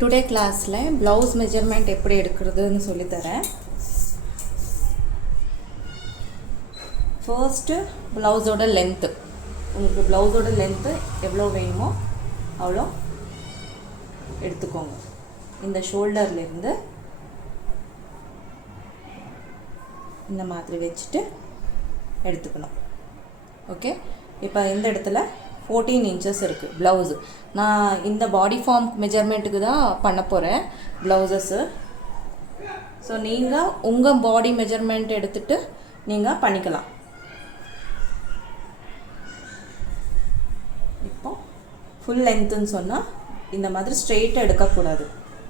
Today கிளாஸில் blouse measurement எப்படி எடுக்கிறதுன்னு சொல்லித்தரேன். ஃபர்ஸ்ட்டு ப்ளவுஸோட லென்த்து, உங்களுக்கு ப்ளவுஸோட லென்த்து எவ்வளோ வேணுமோ அவ்வளோ எடுத்துக்கோங்க. இந்த ஷோல்டர்லேருந்து இந்த மாதிரி வச்சுட்டு எடுத்துக்கணும். ஓகே, இப்போ இந்த இடத்துல 14 inches இருக்குது ப்ளவுஸு. நான் இந்த பாடி ஃபார்ம் மெஜர்மெண்ட்டுக்கு தான் பண்ண போகிறேன் ப்ளவுஸஸ்ஸு. ஸோ நீங்கள் உங்கள் பாடி மெஜர்மெண்ட் எடுத்துகிட்டு நீங்கள் பண்ணிக்கலாம். இப்போ ஃபுல் லென்த்துன்னு சொன்னால் இந்த மாதிரி ஸ்ட்ரெயிட்டாக எடுக்கக்கூடாது.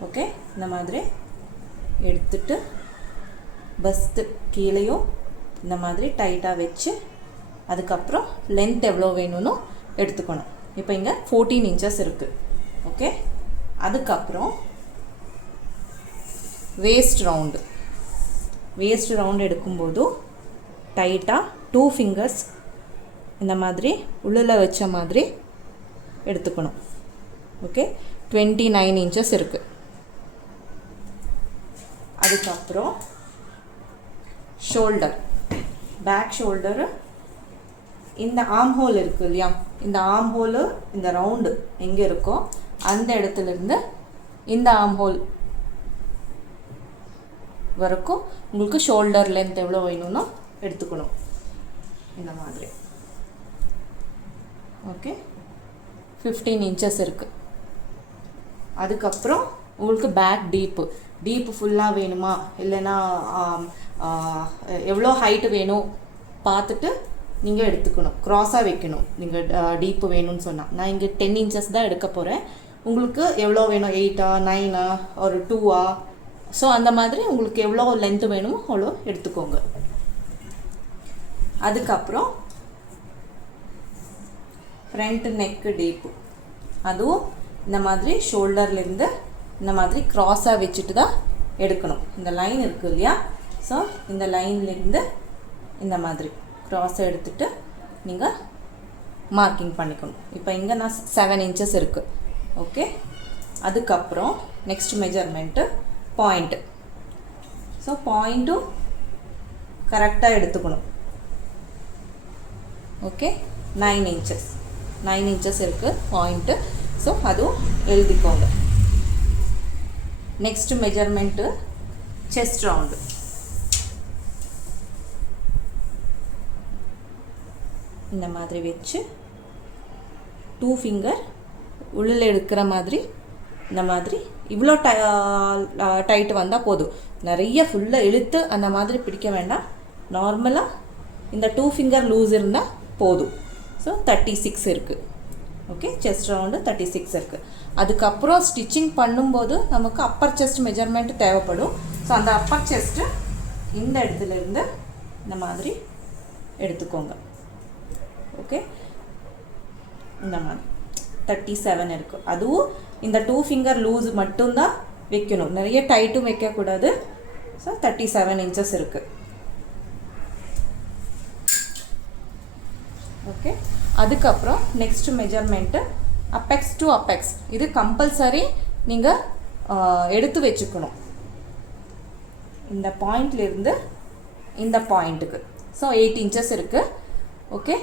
ஓகே, இந்த மாதிரி எடுத்துட்டு பஸ்ட்டு கீழேயும் இந்த மாதிரி டைட்டாக வச்சு அதுக்கப்புறம் லென்த் எவ்வளோ வேணும்னு எடுத்துக்கணும். இப்போ இங்கே 14 inches இருக்குது. ஓகே, அதுக்கப்புறம் வேஸ்ட் ரவுண்டு எடுக்கும்போது டைட்டாக 2 fingers இந்த மாதிரி உள்ளே வச்ச மாதிரி எடுத்துக்கணும். ஓகே, 29 inches இருக்குது. அதுக்கப்புறம் ஷோல்டர், பேக் ஷோல்டரு, இந்த ஆர்ம் ஹோல் இருக்குது இல்லையா, இந்த ஆர்ம் ஹோலு இந்த ரவுண்டு எங்கே இருக்கோ அந்த இடத்துலேருந்து இந்த ஆர்ம் ஹோல் வரைக்கும் உங்களுக்கு ஷோல்டர் லென்த் எவ்வளோ வேணும்னா எடுத்துக்கணும். இந்த மாதிரி ஓகே, 15 inches இருக்குது. அதுக்கப்புறம் உங்களுக்கு பேக் டீப்பு ஃபுல்லாக வேணுமா இல்லைன்னா எவ்வளோ ஹைட்டு வேணும் பார்த்துட்டு நீங்கள் எடுத்துக்கணும். க்ராஸாக வைக்கணும். நீங்கள் டீப்பு வேணும்னு சொன்னால் நான் இங்கே 10 inches தான் எடுக்க போகிறேன். உங்களுக்கு எவ்வளோ வேணும், 8 9 ஒரு 2 ஸோ அந்த மாதிரி உங்களுக்கு எவ்வளோ லென்த்து வேணுமோ அவ்வளோ எடுத்துக்கோங்க. அதுக்கப்புறம் ஃப்ரண்ட் நெக்கு டீப்பு, அதுவும் இந்த மாதிரி ஷோல்டர்லேருந்து இந்த மாதிரி க்ராஸாக வச்சுட்டு தான் எடுக்கணும். இந்த லைன் இருக்குது இல்லையா, ஸோ இந்த லைன்லேருந்து இந்த மாதிரி க்ராஸை எடுத்துகிட்டு நீங்கள் மார்க்கிங் பண்ணிக்கணும். இப்போ இங்கே நான் 7 inches இருக்குது. ஓகே, அதுக்கப்புறம் நெக்ஸ்ட் மெஜர்மெண்ட்டு பாயிண்ட்டு. ஸோ பாயிண்ட்டும் கரெக்டாக எடுத்துக்கணும். ஓகே, 9 inches இருக்குது பாயிண்ட்டு. ஸோ அதுவும் எழுதிக்கோங்க. Next measurement chest round. இந்த மாதிரி வச்சு 2 finger உள்ளே எடுக்கிற மாதிரி இந்த மாதிரி இவ்வளோ டைட்டு வந்தால் போதும். நிறைய ஃபுல்லாக இழுத்து அந்த மாதிரி பிடிக்க வேண்டாம். நார்மலாக இந்த 2 finger லூஸ் இருந்தால் போதும். ஸோ 36 இருக்குது. ஓகே, செஸ்ட் ரவுண்டு 36 இருக்குது. அதுக்கப்புறம் ஸ்டிச்சிங் பண்ணும்போது நமக்கு அப்பர் செஸ்ட் மெஜர்மெண்ட் தேவைப்படும். ஸோ அந்த அப்பர் செஸ்ட்டு இந்த இடத்துலேருந்து இந்த மாதிரி எடுத்துக்கோங்க. ஓகே, இந்த மாதிரி 37 இருக்குது. அதுவும் இந்த 2 finger லூஸ் மட்டும்தான் வைக்கணும், நிறைய டைட்டும் வைக்கக்கூடாது. ஸோ 37 inches இருக்குது. ஓகே, அதுக்கப்புறம் next measurement apex to apex. இது கம்பல்சரி நீங்கள் எடுத்து வச்சுக்கணும். இந்த பாயிண்ட்லேருந்து இந்த பாயிண்ட்டுக்கு. ஸோ 8 inches இருக்குது. ஓகே,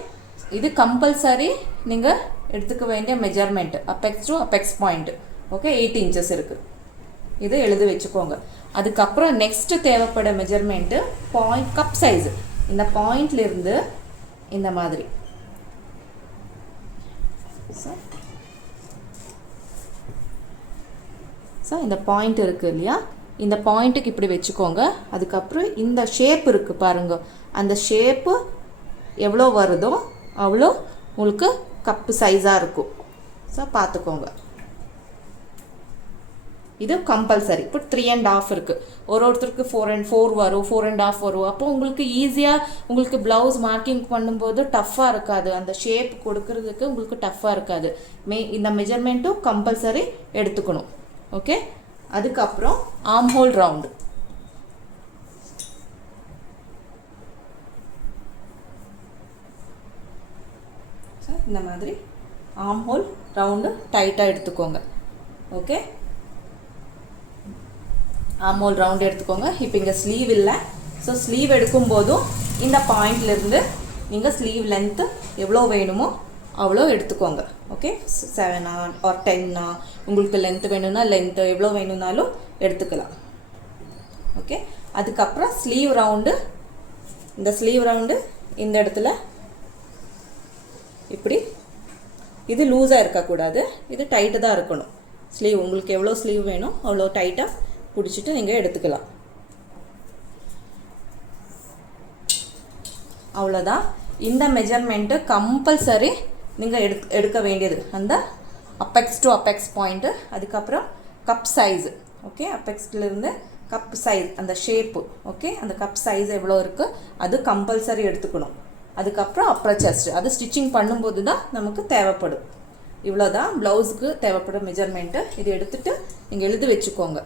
இது கம்பல்சரி நீங்கள் எடுத்துக்க வேண்டிய measurement apex to apex point. Okay, 8 inches இருக்குது. இது எழுதி வச்சுக்கோங்க. அதுக்கப்புறம் நெக்ஸ்ட்டு தேவைப்பட மெஜர்மெண்ட்டு பாயிண்ட் கப் சைஸு. இந்த பாயிண்ட்லேருந்து இந்த மாதிரி ஸோ இந்த பாயிண்ட் இருக்குது இல்லையா, இந்த பாயிண்ட்டுக்கு இப்படி வச்சுக்கோங்க. அதுக்கப்புறம் இந்த ஷேப் இருக்குது பாருங்கள், அந்த ஷேப்பு எவ்வளோ வருதோ அவ்வளோ உங்களுக்கு கப்பு சைஸாக இருக்கும். ஸோ பார்த்துக்கோங்க. இது கம்பல்சரி. இப்போ 3.5 இருக்குது. ஒருத்தருக்கு 4 வரும், 4.5 வரும். அப்போ உங்களுக்கு ஈஸியாக உங்களுக்கு ப்ளவுஸ் மார்க்கிங் பண்ணும்போது டஃப்பாக இருக்காது. அந்த ஷேப் கொடுக்கறதுக்கு உங்களுக்கு டஃப்பாக இருக்காது. இந்த மெஜர்மெண்ட்டும் கம்பல்சரி எடுத்துக்கணும். ஓகே, அதுக்கப்புறம் ஆர்ம் ஹோல் ரவுண்டு. இந்த மாதிரி ஆர்ம் ஹோல் ரவுண்டு டைட்டாக எடுத்துக்கோங்க. ஓகே, ஆமோல் ரவுண்ட் எடுத்துக்கோங்க. இப்போ இங்கே ஸ்லீவ் இல்லை, ஸோ ஸ்லீவ் எடுக்கும்போதும் இந்த பாயிண்ட்லேருந்து நீங்கள் ஸ்லீவ் லென்த்து எவ்வளோ வேணுமோ அவ்வளோ எடுத்துக்கோங்க. ஓகே, 7 or 10 உங்களுக்கு லென்த்து வேணும்னா லென்த்து எவ்வளோ வேணும்னாலும் எடுத்துக்கலாம். ஓகே, அதுக்கப்புறம் ஸ்லீவ் ரவுண்டு, இந்த ஸ்லீவ் ரவுண்டு இந்த இடத்துல இப்படி, இது லூஸாக இருக்கக்கூடாது, இது டைட்டு தான் இருக்கணும். ஸ்லீவ் உங்களுக்கு எவ்வளோ ஸ்லீவ் வேணும் அவ்வளோ டைட்டாக பிடிச்சிட்டு நீங்கள் எடுத்துக்கலாம். அவ்வளோதான். இந்த மெஜர்மெண்ட்டு கம்பல்சரி நீங்கள் எடுக்க வேண்டியது அந்த அப்பெக்ஸ் டு அப்பெக்ஸ் பாயிண்ட்டு. அதுக்கப்புறம் கப் சைஸு. ஓகே, அப்பெக்ஸ்லேருந்து கப் சைஸ் அந்த ஷேப்பு. ஓகே, அந்த கப் சைஸ் எவ்வளோ இருக்குது அது கம்பல்சரி எடுத்துக்கணும். அதுக்கப்புறம் அப்புறம் செஸ்ட், அது ஸ்டிச்சிங் பண்ணும்போது தான் நமக்கு தேவைப்படும். இவ்வளோ தான் ப்ளவுஸுக்கு தேவைப்படும் மெஜர்மெண்ட்டு. இது எடுத்துகிட்டு நீங்கள் எழுதி வச்சுக்கோங்க.